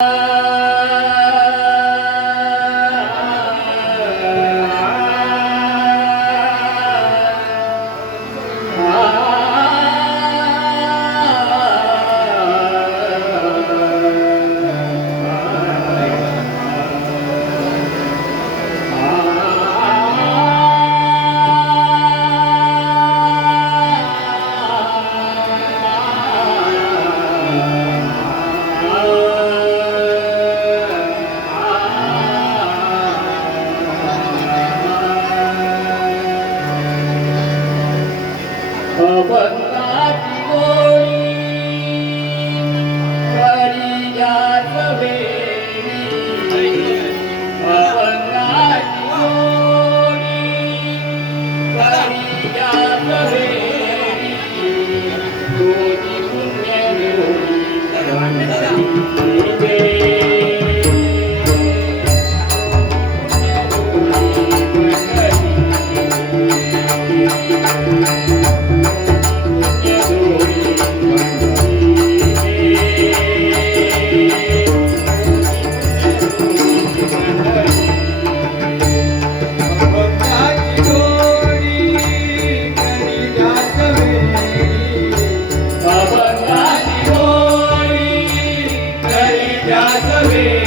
Uh... Yeah. like a baby.